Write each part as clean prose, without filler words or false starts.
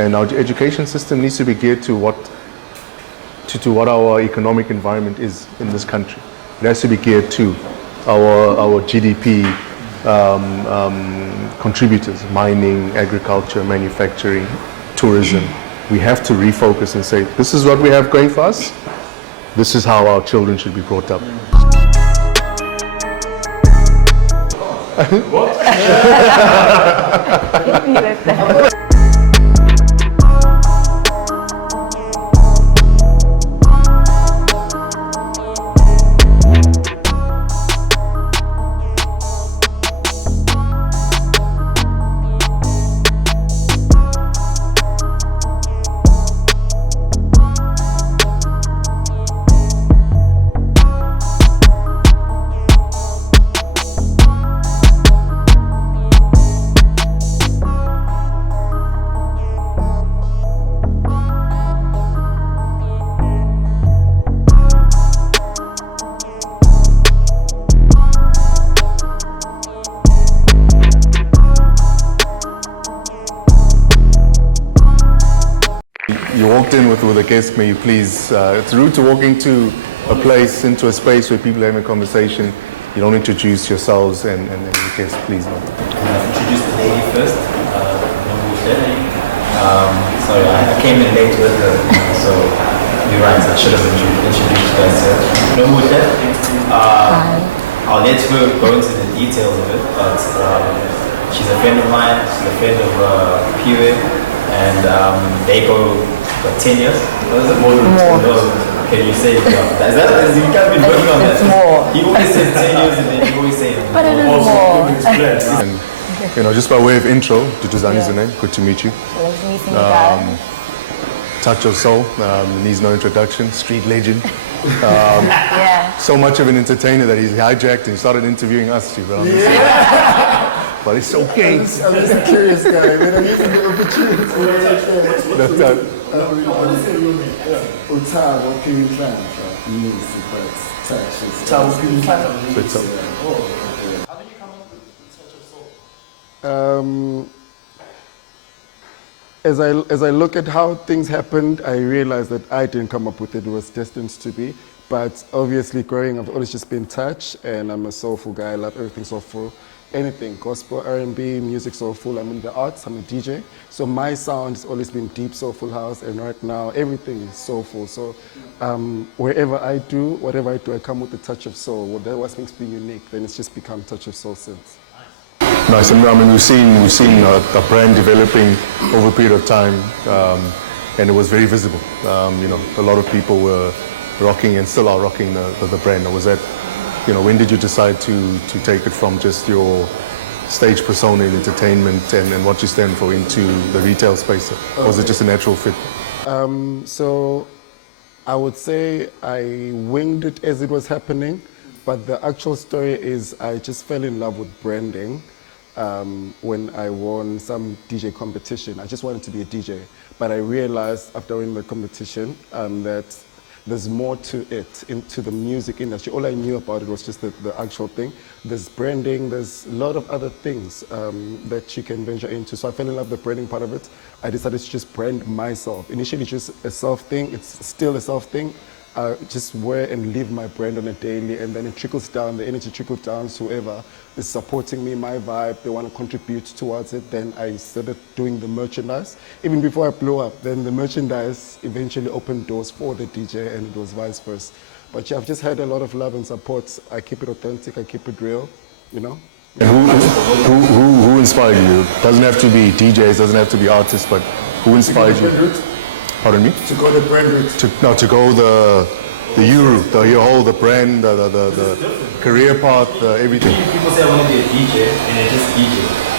And our education system needs to be geared to what our economic environment is in this country. It has to be geared to our GDP contributors, mining, agriculture, manufacturing, tourism. We have to refocus and say, this is what we have going for us. This is how our children should be brought up. What? You walked in with a guest, may you please, it's rude to walk into a place, into a space where people are having a conversation. You don't introduce yourselves and the guest, please. Introduce the lady first, sorry, I came in late with her, so you're right, I should have introduced you guys. I'll let her go into the details of it, but she's a friend of mine, she's a friend of Pure, and they go for 10 years? What is it? More. Can you say it? You can't be working on that. It's more. He always says 10 years and then he always says but it is more. And just by way of intro, Duduzane Zuma, good to meet you. Nice meeting you guys. Touch of Soul, needs no introduction, street legend. Yeah. So much of an entertainer that he's hijacked and started interviewing us. But it's okay. I'm just a curious guy. Man. I'm using the opportunity. That's that. What is it, Rumi? Otawa, what can you try? Music, but touches. How did you come up with Touch of Soul? As I look at how things happened, I realized that I didn't come up with it. It was destined to be. But obviously, growing up, I've always just been touch, and I'm a soulful guy. I love everything soulful. Anything, gospel, R&B, music, soulful. I'm in the arts, I'm a DJ. So my sound has always been deep soulful house, and right now everything is soulful. So wherever I do, whatever I do, I come with a touch of soul. Well, that's what makes me unique. Then it's just become Touch of Soul since. Nice. I mean, we've seen a brand developing over a period of time, and it was very visible. A lot of people were rocking and still are rocking the brand. Or was that? When did you decide to take it from just your stage persona in entertainment and what you stand for into the retail space? Or was it just a natural fit? So I would say I winged it as it was happening, but the actual story is I just fell in love with branding when I won some DJ competition. I just wanted to be a DJ, but I realized after winning the competition that there's more to it, into the music industry. All I knew about it was just the actual thing. There's branding, there's a lot of other things that you can venture into. So I fell in love with the branding part of it. I decided to just brand myself. Initially just a self thing, it's still a self thing. Just wear and live my brand on a daily, and then it trickles down, the energy trickles down to whoever is supporting me, my vibe, they want to contribute towards it. Then I started doing the merchandise. Even before I blew up, then the merchandise eventually opened doors for the DJ, and it was vice versa. But yeah, I've just had a lot of love and support. I keep it authentic, I keep it real, And who inspired you? Doesn't have to be DJs, doesn't have to be artists, but who inspired you? Pardon me? To go the brand route. To go the U route, the brand, the career path, everything. People say I want to be a DJ and they're just DJ.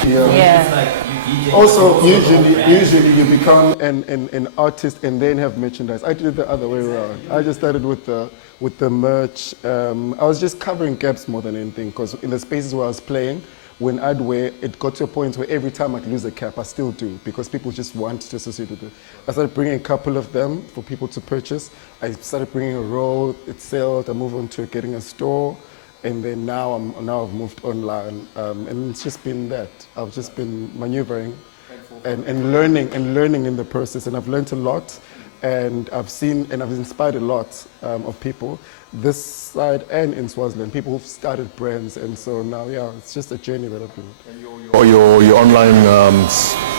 Yeah. It's like you DJ. Also, usually you become an artist and then have merchandise. I did it the other way around. I just started with the merch. I was just covering gaps more than anything, because in the spaces where I was playing, when I'd wear, it got to a point where every time I'd lose a cap, I still do, because people just want to associate with it. I started bringing a couple of them for people to purchase. I started bringing a roll, it sold, I moved on to getting a store, and then now I've moved online, and it's just been that. I've just been maneuvering and learning in the process. And I've learned a lot, and I've seen and I've inspired a lot of people this side and in Swaziland, people who've started brands. And so now, yeah, it's just a journey that I've been. Or your online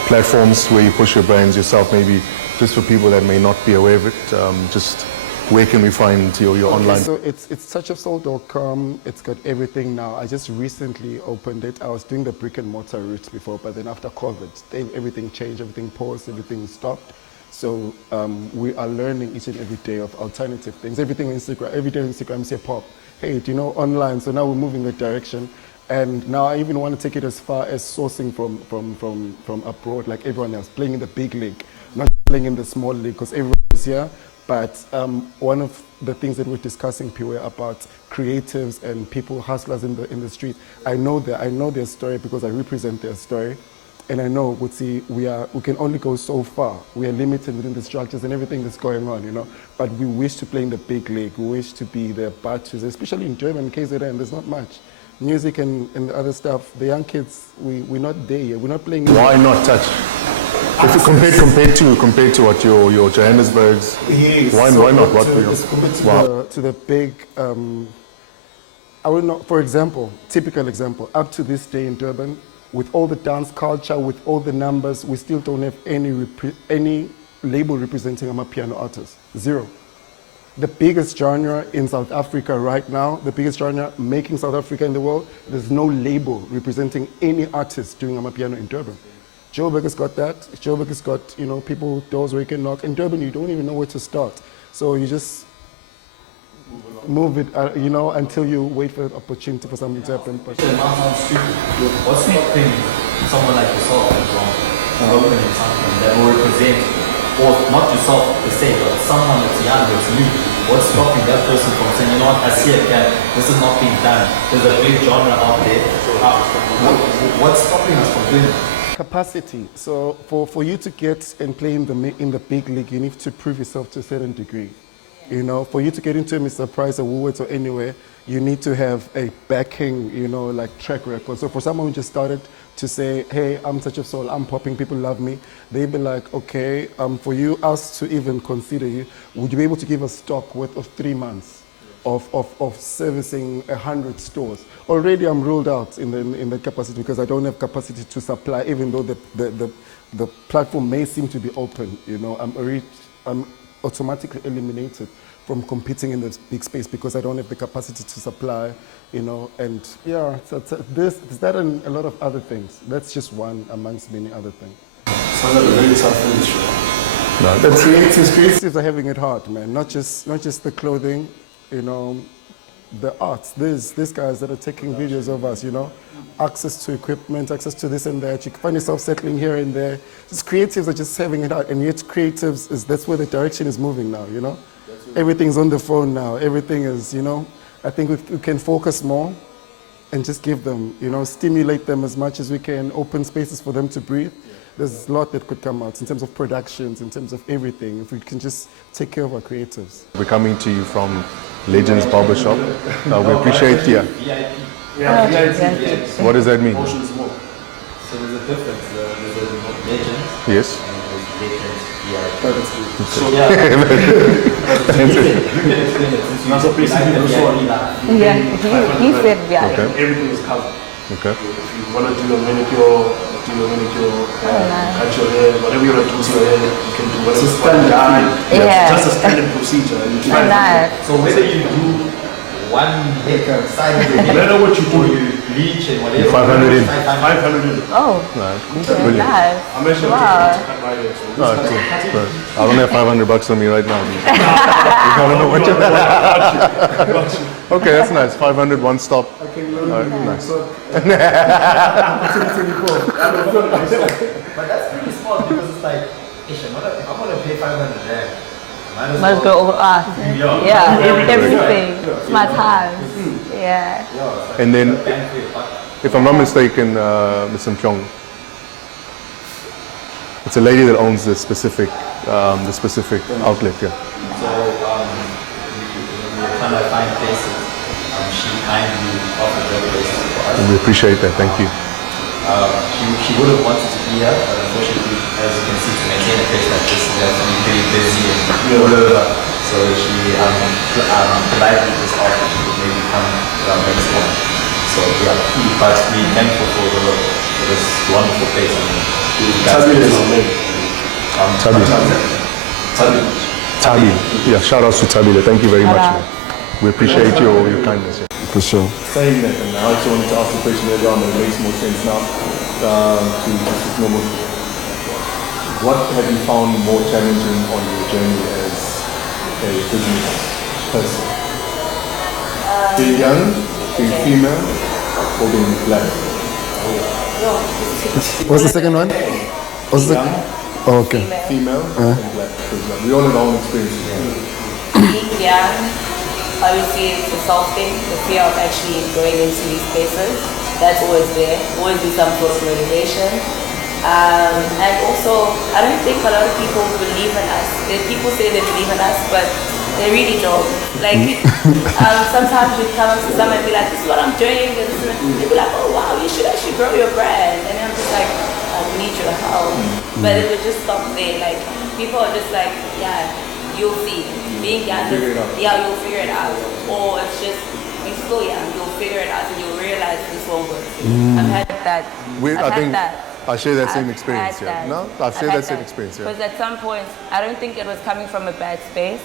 platforms where you push your brands yourself, maybe just for people that may not be aware of it, just where can we find your online? So it's touchofsoul.com. It's got everything now. I just recently opened it. I was doing the brick and mortar route before, but then after COVID, everything changed, everything paused, everything stopped. So we are learning each and every day of alternative things. Everything on Instagram, every day on Instagram say pop. Hey, do you know online? So now we're moving that direction. And now I even want to take it as far as sourcing from abroad, like everyone else, playing in the big league, not playing in the small league, because everyone is here. But one of the things that we're discussing, Piwe, about creatives and people, hustlers in the street, I know their story because I represent their story. And I know, we can only go so far. We are limited within the structures and everything that's going on, you know. But we wish to play in the big league. We wish to be the batches, especially in German, KZN, there's not much. Music and the other stuff, the young kids, we're not there yet. We're not playing. Why not touch? If you compared to what your Johannesburgs, Yes, why not? What to the big, I will not, for example, typical example, up to this day in Durban, with all the dance culture, with all the numbers, we still don't have any label representing Amapiano artists. Zero. The biggest genre in South Africa right now, the biggest genre making South Africa in the world, there's no label representing any artist doing Amapiano in Durban. Joburg has got that. Joburg has got, you know, people, doors where you can knock. In Durban, you don't even know where to start. So you just move it, you know, until you wait for an opportunity for something to happen. But The amount sounds stupid. What's stopping someone like yourself, for example, opening something that will represent, or not yourself per se, but someone that's young, that's new? What's stopping that person from saying, you know what, I see a gap, this is not being done, there's a big genre out there. What's stopping us from doing it? capacity. So for you to get and play in the big league, you need to prove yourself to a certain degree. You know, for you to get into a Mr. Price or Woolworths or anywhere, you need to have a backing, you know, like track record. So for someone who just started to say, hey, I'm Touch of Soul, I'm popping, people love me, they'd be like, okay, for us to even consider you, would you be able to give us stock worth of 3 months of servicing 100 stores? Already I'm ruled out in the capacity because I don't have capacity to supply, even though the platform may seem to be open. You know, I'm automatically eliminated from competing in this big space because I don't have the capacity to supply, you know, and yeah, so this, that and a lot of other things. That's just one amongst many other things. Sounds like a very tough industry. No, the creatives are having it hard, man. Not just the clothing, you know, the arts. These guys that are taking videos of us, you know, access to equipment, access to this and that. You find yourself settling here and there. Just creatives are just having it hard, and yet creatives that's where the direction is moving now, you know. Everything's on the phone now. Everything is, you know, I think we can focus more and just give them, you know, stimulate them as much as we can, open spaces for them to breathe. There's a lot that could come out in terms of productions, in terms of everything, if we can just take care of our creatives. We're coming to you from Legends Barbershop. We appreciate you. Yeah, What does that mean? Ocean's more. So there's a difference. There's a legend Yes. and there's legend VIP. So Yeah, you can explain it since Now, so basically, like the this one, VIP. Yeah, he said yeah. Okay. everything is covered. Okay. If you want to do your manicure, cut your hair, whatever you want to do to your hair, you can do whatever. It's a standard. Yeah. Just a standard procedure. And you I try know. So whether you do one haircut, side of the no hair, matter what you or do, you bleach and whatever. 500 in. 500 in. Oh, Nice. okay, Brilliant. nice. I'm actually Wow. to cut my hair. So Oh, cool. Right. I don't have $500 on me right now. I don't know what you. Okay, that's nice. 500, one stop. Nice. But that's pretty small because it's like, ish, if I'm gonna pay 500 rand, Might as go over us. Yeah. Yeah, everything. It's my time. Yeah. And then, bang for your buck. if I'm not mistaken, Ms. Mpyong, it's a lady that owns the specific outlet. Yeah. So we're trying to find places. She kindly offered her places for us. And we appreciate that. Thank you. She would have wanted to be here, but unfortunately, as you can see, to maintain a place like this, you have to be pretty busy and all over. So she politely just asked if she could maybe come next month. So yeah, but we're thankful for this wonderful place. I mean, Tabile is amazing. Tabi. Yeah, shout out to Tabile. Thank you very much. Shout Man. We appreciate your kindness. Yeah. For sure. Saying that, and I actually wanted to ask the question earlier on, but it makes more sense now. To just normal. What have you found more challenging on your journey as a business person? Being young, being female, or being black? What's the second one? What's the? Oh, okay. Female and black. Because we all have our own experiences. Being young, obviously it's a self-thing, the fear of actually going into these places. That's always there. Always be some sort of motivation. And also, I don't think a lot of people believe in us. People say they believe in us, but they really don't. Like, sometimes you come up to someone and be like, this is what I'm doing, and they'll be like, oh wow, you should actually grow your brand. And I'm just like, I need your help. But it would just stop there. Like, people are just like, yeah, you'll see. Being young, yeah, you'll figure it out. Or it's just, you're still young, you'll figure it out and you'll realize this won't work. I've had that. I share that same I've experience. had Yeah. that. No, I've shared had that same experience. Yeah. Because at some point, I don't think it was coming from a bad space,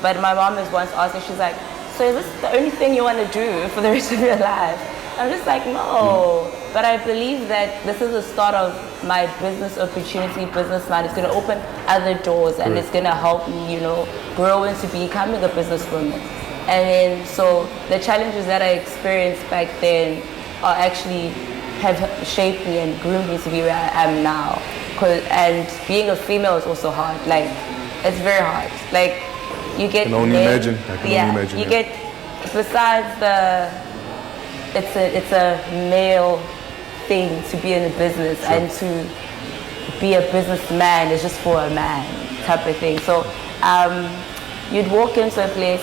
but my mom has once asked me, she's like, so is this the only thing you want to do for the rest of your life? I'm just like, no. But I believe that this is the start of my business opportunity, business mind. It's going to open other doors and it's going to help me, you know, grow into becoming a businesswoman. And then, so the challenges that I experienced back then are actually have shaped me and groomed me to be where I am now. And being a female is also hard. Like, it's very hard. Like, you get. I can only imagine. You get, besides the, it's a male thing to be in a business and to be a businessman is just for a man type of thing. So you'd walk into a place,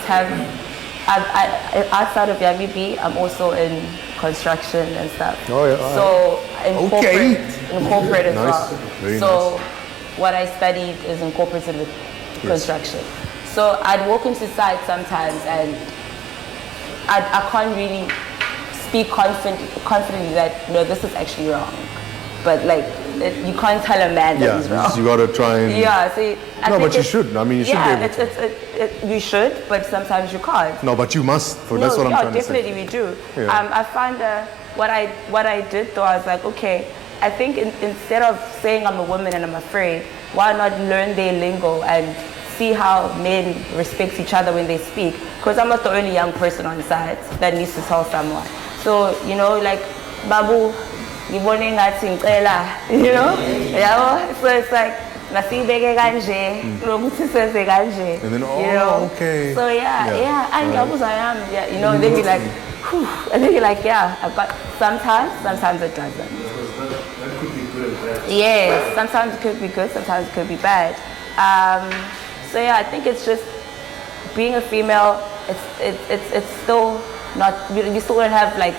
outside of Yami B, I'm also in construction and stuff. Oh, yeah. So in corporate as Nice. well. Very So nice. what I studied is incorporated with construction. So I'd walk into sites sometimes and I can't really speak confidently that, no, this is actually wrong. But like, you can't tell a man that he's wrong. You gotta try and. Yeah, see. No, but you should. I mean, you should be able to. You should, but sometimes you can't. No, but you must. That's what I'm trying to say. Definitely we do. Yeah. I found what I did though, I was like, okay, I think instead of saying I'm a woman and I'm afraid, why not learn their lingo and see how men respect each other when they speak? Because I'm not the only young person on site that needs to tell someone. So, you know, like, Babu, you know? Yeah, so it's like, nasibeke kanje, lokuthi senze kanje. And then, you know? okay. So yeah, and yeah, you know, and then you're like, whew, and then you're like, yeah, but sometimes it doesn't. That could be good and bad. Yes, sometimes it could be good, sometimes it could be bad. So yeah, I think it's just being a female. It's still not. You still don't have like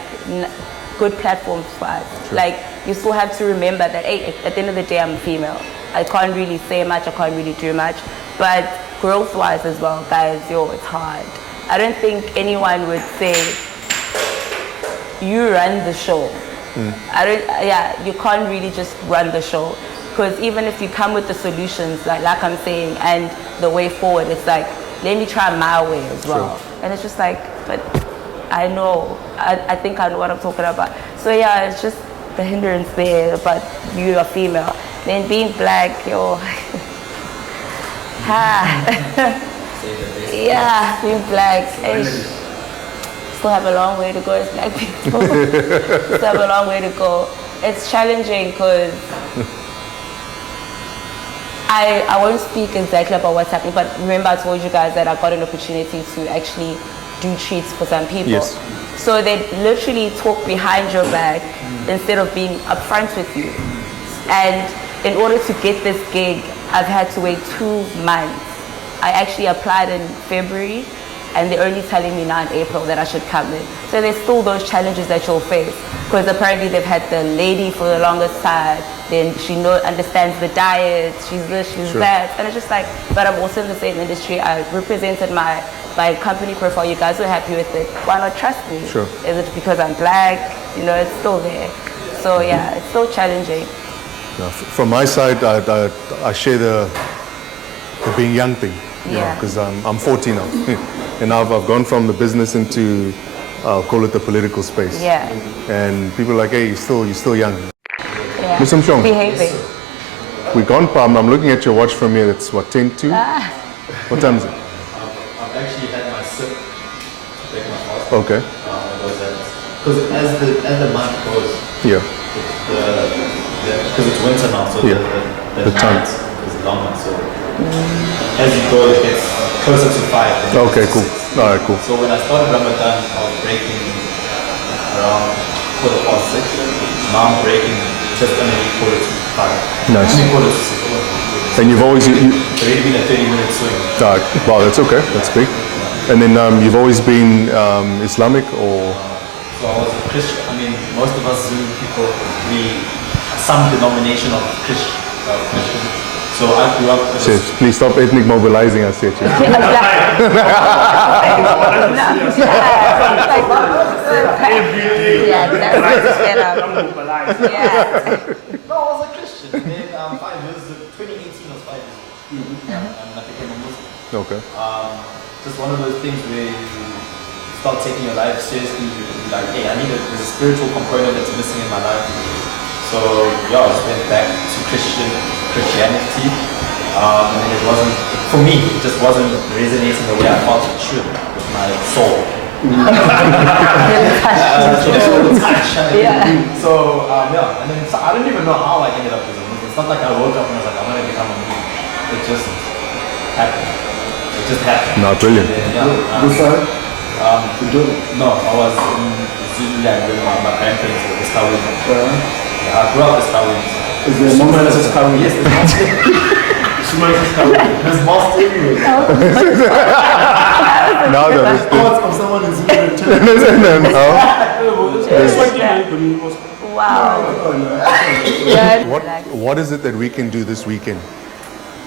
good platforms for us. Sure. Like you still have to remember that, hey, at the end of the day, I'm a female. I can't really say much. I can't really do much. But growth-wise as well, guys, it's hard. I don't think anyone would say you run the show. You can't really just run the show. Because even if you come with the solutions, like I'm saying, and the way forward, it's like, let me try my way as well. Sure. And it's just like, but I know, I think I know what I'm talking about. So yeah, it's just the hindrance there, but you are female. Then being black, yeah, being black. Still have a long way to go as black people. Still have a long way to go. It's challenging because I won't speak exactly about what's happening, but remember I told you guys that I got an opportunity to actually do treats for some people. Yes. So they literally talk behind your back instead of being upfront with you. And in order to get this gig, I've had to wait 2 months. I actually applied in February and they're only telling me now in April that I should come in. So there's still those challenges that you'll face, because apparently they've had the lady for the longest time, then she understands the diet, she's this, she's that, and it's just like, but I'm also in the same industry. I represented my company profile, you guys were happy with it, why not trust me? Sure. Is it because I'm black? It's still there. So yeah, it's still challenging. Now, from my side, I share the being young thing, because I'm 40 now, and I've gone from the business into, I'll call it the political space. Yeah. And people are like, hey, you're still young. Yeah. Miss Mshong, Behaving. we've gone, I'm looking at your watch from here, it's what, 10 to? What time is it? I've actually had my sip to break my fast. Okay. Because as the month goes, Yeah. because it's winter now, so Yeah. the time. night is longer. So as you go, it gets closer to 5. Okay, cool. All right, cool. So when I started Ramadan, I was breaking around 6:15. Now I'm breaking just underneath 4:45. Nice. Only 4:46. And you've always, It's already been a 30-minute swing. wow, that's okay, that's big. And then you've always been Islamic or? So I was a Christian. I mean, most of us Zulu people, we some denomination of Christian. So I grew up. Shit, please stop ethnic mobilizing us here. Yeah, that's right. Yeah. No, I was a Christian. Then 5 years, 2018 was 5 years. And I became a Muslim. Okay. Just one of those things where you start taking your life seriously. You're like, hey, there's a spiritual component that's missing in my life. So yeah, I just went back to Christianity. And then it wasn't, for me, it just wasn't resonating the way I felt it should with my soul. So yeah, and then so I don't even know how I ended up as a Muslim. It's not like I woke up and I was like, I want to become a Muslim. It just happened. It just happened. No, brilliant. This side? No, I was in Zululand with my grandparents were Islamic. I grew up Islamic. Is there a moment that's coming? Yes, there's mosque. There's mosque everywhere. Now there's Thoughts of someone in Zulu. Wow. What is it that we can do this weekend,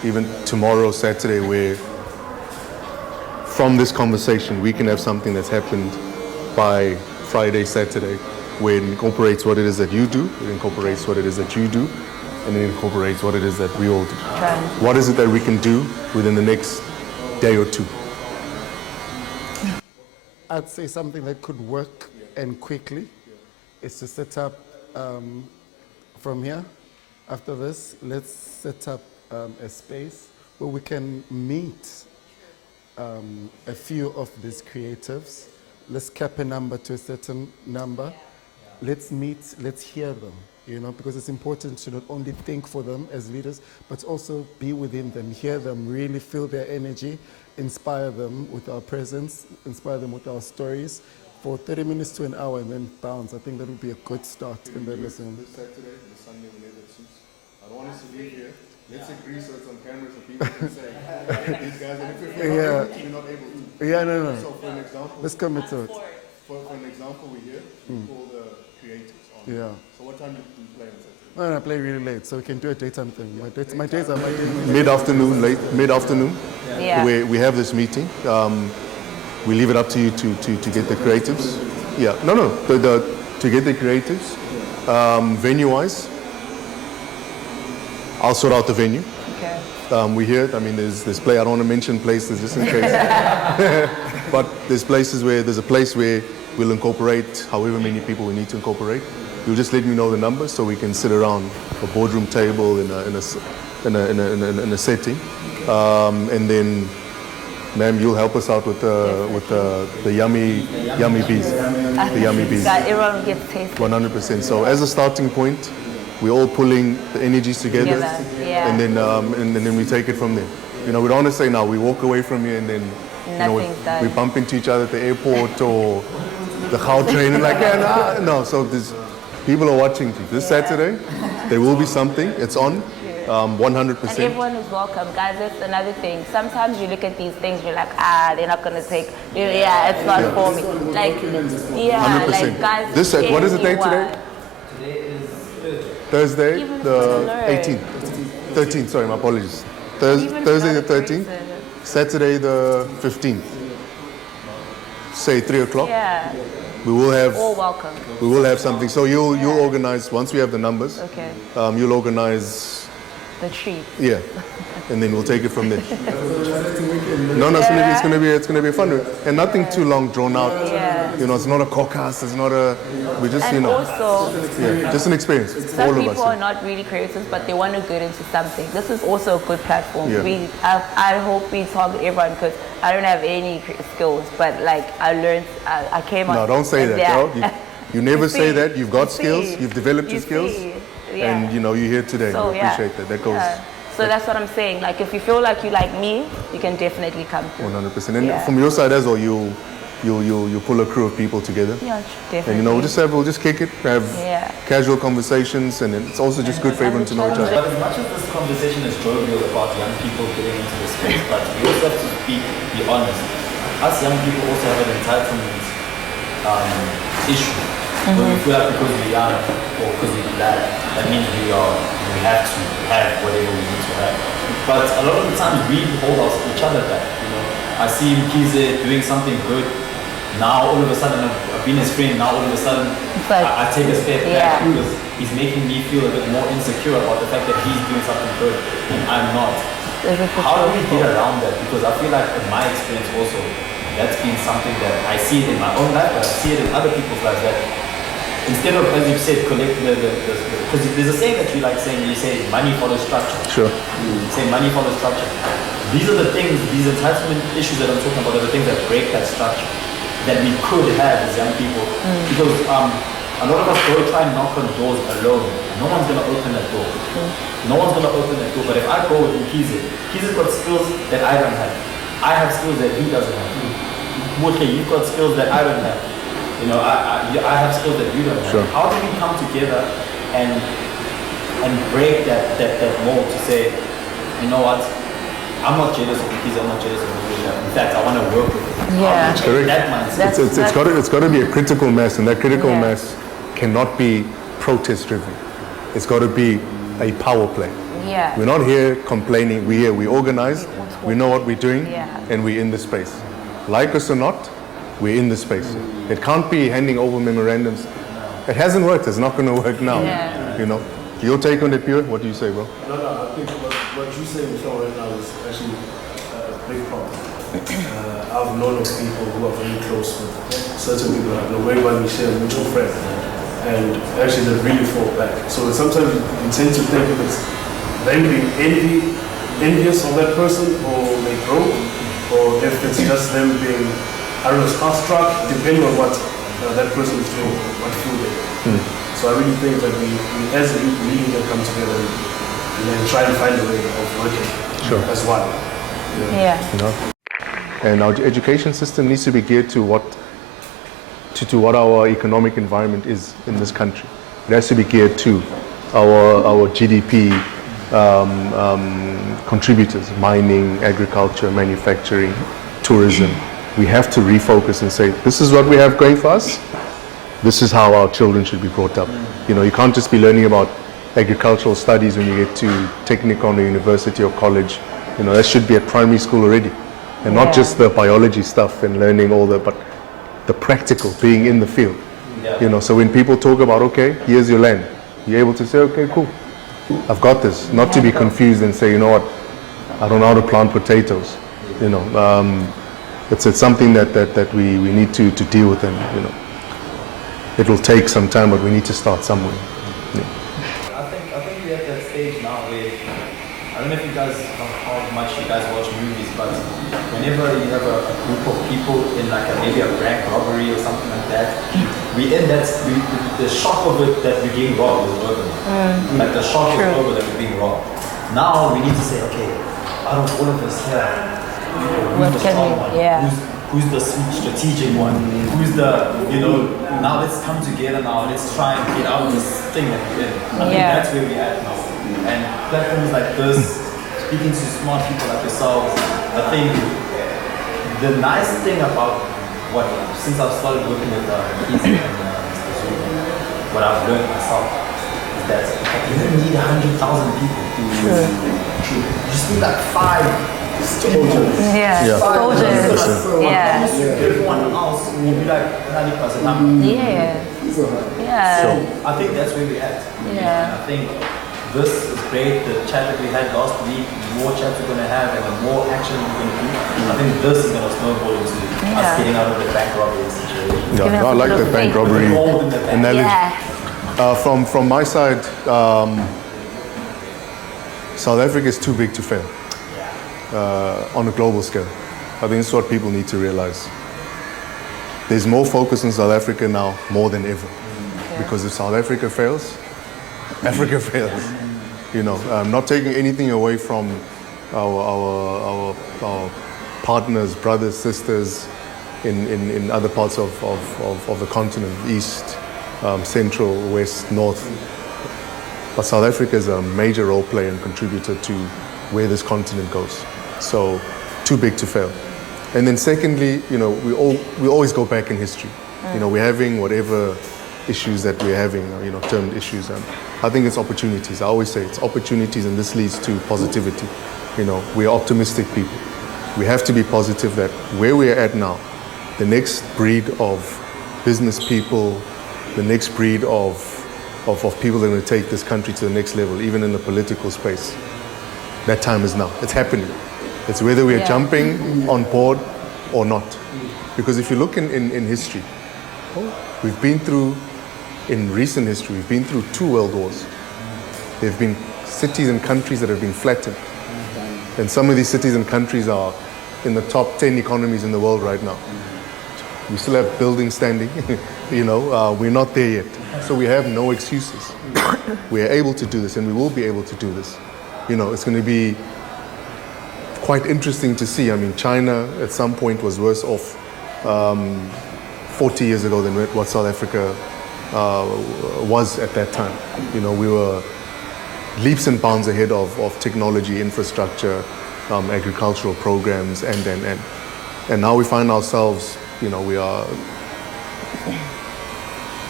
even tomorrow, Saturday, where from this conversation we can have something that's happened by Friday, Saturday, where it incorporates what it is that you do, it incorporates what it is that you do, and it incorporates what it is that we all do. What is it that we can do within the next day or two? I'd say something that could work and quickly is to set up from here. After this, let's set up a space where we can meet a few of these creatives. Let's cap a number to a certain number. Let's meet, let's hear them, because it's important to not only think for them as leaders, but also be within them, hear them, really feel their energy, inspire them with our presence, inspire them with our stories for 30 minutes to an hour and then bounce. I think that would be a good start in the lesson. This Saturday, the Sunday, whenever it suits. I don't want us to leave here. Let's agree so it's on camera so people can say, these guys, and if we're not able to. Yeah, no. So for an example, Let's commit to it. for an example, we're here, we call the creatives on. Yeah. So what time do you play on Saturday? No, I play really late, so we can do a daytime thing. My days are my days. Mid-afternoon, mid-afternoon, Yeah. where we have this meeting. We leave it up to you to get the creatives. Yeah, to get the creatives. Venue-wise, I'll sort out the venue. Okay. We hear it. I mean, there's I don't want to mention places just in case. But there's a place where we'll incorporate however many people we need to incorporate. You'll just let me know the numbers so we can sit around a boardroom table in a setting, and then, ma'am, you'll help us out with the yummy bees, the yummy bees. That everyone gets tasted 100%. So as a starting point, we're all pulling the energies together, yeah. and then we take it from there. We don't want to say now we walk away from here and then Nothing's done. we bump into each other at the airport or the train and like no. So people are watching this Saturday. There will be something. It's on, And 100%. everyone is welcome, guys. That's another thing. Sometimes you look at these things, you're like, they're not gonna take. Yeah, it's not for me. Like, yeah, 100%. like guys. This, what is the date today? Today is Thursday, Even the for the 18th. 13th, sorry, my apologies. Even Thursday the for the 13th, person. Saturday the 15th. Say 3 o'clock. Yeah, We will have all welcome. something. So you'll organize once we have the numbers. Okay, You'll organize, the treat. yeah, and then we'll take it from there. No, it's gonna be fun, and nothing too long drawn out. Yeah. You know, it's not a cockhouse. It's not a. We just And also, yeah, just an experience. For some all of people are us. not really creators, but they want to get into something. This is also a good platform. Yeah. I hope we target everyone because I don't have any skills, but like I learned, I came on. No, don't say and that, girl. You never You say see, that. You've got you skills. see, You've developed you your skills, see. Yeah. and you know you're here today. So, We yeah. appreciate that. That goes Yeah. So that's what I'm saying. Like if you feel like you like me, you can definitely come through. 100%. And Yeah. from your side as well, you pull a crew of people together. Yeah, definitely. And you know, we'll just kick it, have Yeah. casual conversations, and it's also just good for everyone to know each other. But as much as this conversation is jovial about young people getting into the space, but we also have to be honest. Us young people also have an entitlement issue. So we feel like because we're young or because we're black, that means we have to have whatever we need to have. But a lot of the times we hold each other back. You know, I see Mkize doing something good. Now all of a sudden I've been his friend. Now all of a sudden But- I take a step Yeah. back because he's making me feel a bit more insecure about the fact that he's doing something good and I'm not. This is for How do sure. we get around that? Because I feel like in my experience also, that's been something that I see it in my own life, but I see it in other people's lives that instead of, as you said, collect because there's a saying that you like saying, you say money follows structure. Sure. You say money follows structure. These are the things, these entitlement issues that I'm talking about are the things that break that structure that we could have as young people. Because a lot of us go try and knock on doors alone. No one's going to open that door. No one's going to open that door. But if I go with Kiza's got skills that I don't have. I have skills that he doesn't have. Mutli, you've got skills that I don't have. You know, I have skills that you don't have. Sure. How do we come together and break that mold to say, you know what, I'm not jealous of Kiza, I'm not jealous of Mutli. In fact, I want to work with him. Yeah. Change Correct. that mindset. It's got to be a critical mass, and that critical Yeah. mass cannot be protest driven. It's got to be a power play. Yeah. We're not here complaining. We're here. We organize. We know what we're doing, Yeah. and we're in the space. Like us or not, we're in the space. It can't be handing over memorandums. It hasn't worked. It's not going to work now. Yeah. You know. Your take on it, Pure? What do you say, bro? No, I think what you say, Michelle, right now is actually a big problem. I've known of people who are very close with certain people. I know everybody share a mutual friend, and actually they really fall back. So sometimes you tend to think if it's them being envious of that person, or they grow, or if it's just them being, I don't know, starstruck, depending on what that person is doing, what field they're in. So I really think that we as a youth, really need to come together and then try and find a way of working Sure. as one. Yeah. You know. And our education system needs to be geared to what our economic environment is in this country. It has to be geared to our GDP contributors: mining, agriculture, manufacturing, tourism. We have to refocus and say, this is what we have going for us. This is how our children should be brought up. You know, you can't just be learning about agricultural studies when you get to Technikon or university or college. You know, that should be at primary school already. And not just the biology stuff and learning all but the practical, being in the field. You know, so when people talk about, okay, here's your land, you're able to say, okay, cool, I've got this. Not to be confused and say, you know what, I don't know how to plant potatoes. You know, it's something that we need to deal with, and you know, it will take some time, but we need to start somewhere. Yeah. I think we're at that stage now where I don't know if you guys how much you guys watch movies, but whenever you have a group of people in like maybe a bank robbery or something like that, the shock of it that we're being robbed is over. Like the shock is over that we're being robbed. Now we need to say, okay, out of all of us here, who's the strong one? Yeah. Who's the strategic one? Who's the, you know, now let's come together now, let's try and get out of this thing that we're in. I think that's where we're at now. And platforms like this, speaking to smart people like yourselves, I think the nice thing about since I've started working with kids and Mr. Zuma, what I've learned myself is that you don't need 100,000 people to you just need like 5 soldiers. Yeah. Soldiers. Yeah. Everyone else will be like 90% number. Yeah. Yeah. So I think that's where we're at. Yeah. And I think this is great. The chat that we had last week, the more chats we're going to have and the more action we're going to do, I think this is going to snowball into us getting out of the bank robbery situation. Yeah, I like the bank robbery analogy. Yeah. From my side, South Africa is too big to fail on a global scale. I think it's what people need to realize. There's more focus in South Africa now, more than ever. Because if South Africa fails, Africa fails. You know, not taking anything away from our partners, brothers, sisters in other parts of the continent, east, central, west, north. But South Africa is a major role player and contributor to where this continent goes. So, too big to fail. And then secondly, you know, we always go back in history. You know, we're having whatever issues that we're having, you know, termed issues. And I think it's opportunities. I always say it's opportunities, and this leads to positivity. You know, we're optimistic people. We have to be positive that where we're at now, the next breed of business people, the next breed of people that are going to take this country to the next level, even in the political space, that time is now. It's happening. It's whether we are jumping on board or not. Because if you look in history, we've been through, in recent history, we've been through 2 world wars. There have been cities and countries that have been flattened. And some of these cities and countries are in the top 10 economies in the world right now. We still have buildings standing, you know, we're not there yet. So we have no excuses. We are able to do this, and we will be able to do this. You know, it's going to be quite interesting to see. I mean, China at some point was worse off 40 years ago than what South Africa was at that time. You know, we were leaps and bounds ahead of technology, infrastructure, agricultural programs, and now we find ourselves, you know,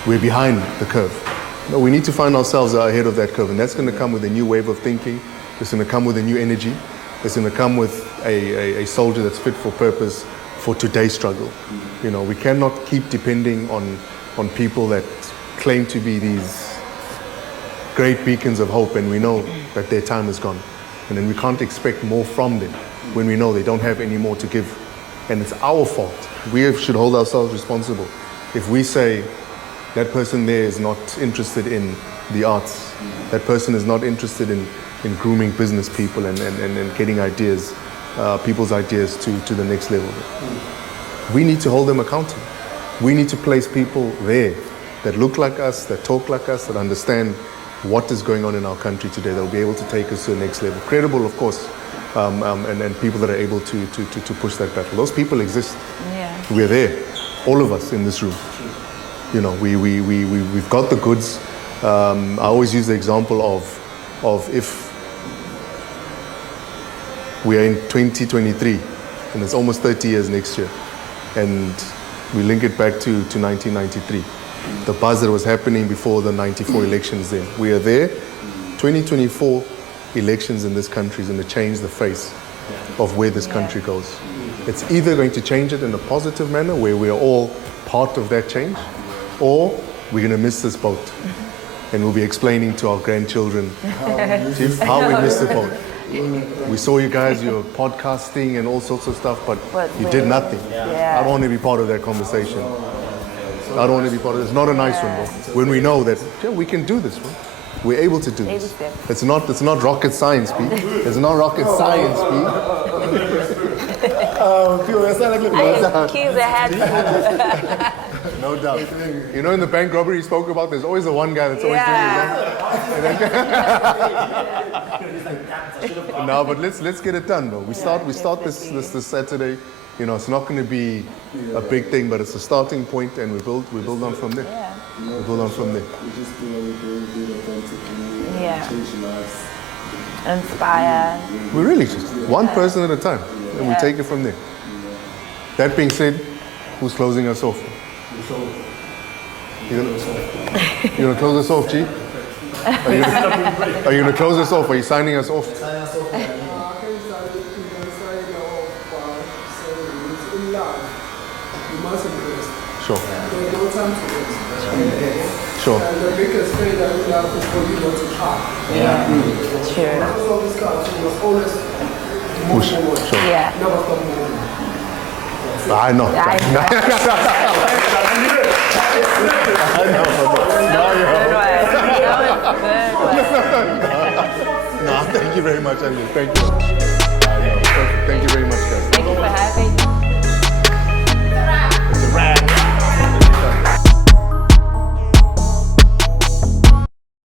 we're behind the curve. No, we need to find ourselves ahead of that curve, and that's going to come with a new wave of thinking. It's going to come with a new energy. It's going to come with a soldier that's fit for purpose for today's struggle. You know, we cannot keep depending on people that claim to be these great beacons of hope, and we know that their time is gone. And then we can't expect more from them when we know they don't have any more to give. And it's our fault. We should hold ourselves responsible. If we say that person there is not interested in the arts, that person is not interested in grooming business people and getting ideas, people's ideas to the next level. We need to hold them accountable. We need to place people there that look like us, that talk like us, that understand what is going on in our country today, that will be able to take us to the next level. Credible, of course, and people that are able to push that battle. Those people exist. Yeah. We're there, all of us in this room. You know, we've got the goods. I always use the example of if we are in 2023, and it's almost 30 years next year, and we link it back to 1993. The buzz that was happening before the 94 elections then. We are there. 2024 elections in this country is going to change the face of where this country goes. It's either going to change it in a positive manner where we are all part of that change, or we're going to miss this boat. And we'll be explaining to our grandchildren how we missed the boat. We saw you guys, you were podcasting and all sorts of stuff, but you did nothing. I don't want to be part of that conversation. I don't want to be part of it. It's not a nice one, bro. When we know that we can do this, bro. We're able to do this. It's not rocket science, Pete. It's not rocket science, Pete. No doubt. You know, in the bank robbery you spoke about, there's always the one guy that's always doing it. No, but let's get it done, though. We start this Saturday. You know, it's not going to be a big thing, but it's a starting point, and we build on from there. Yeah. We build on from there. We just do what we do it authentically, Yeah. change lives. Inspire. We really just one person at a time, and we Yeah. take it from there. That being said, who's closing us off? You're gonna close us off, G? Are you gonna close us off? Are you signing us off? Sure. Sure. And the biggest thing that we have is for you not to try. True. Because all this guys, you must always move Push. forward. Sure. Yeah. Never stop moving. I know. I know. Good one. That was good one. No, thank you very much, Andrew. Thank you. I know. Perfect. Thank you very much, guys. Thank you for having me.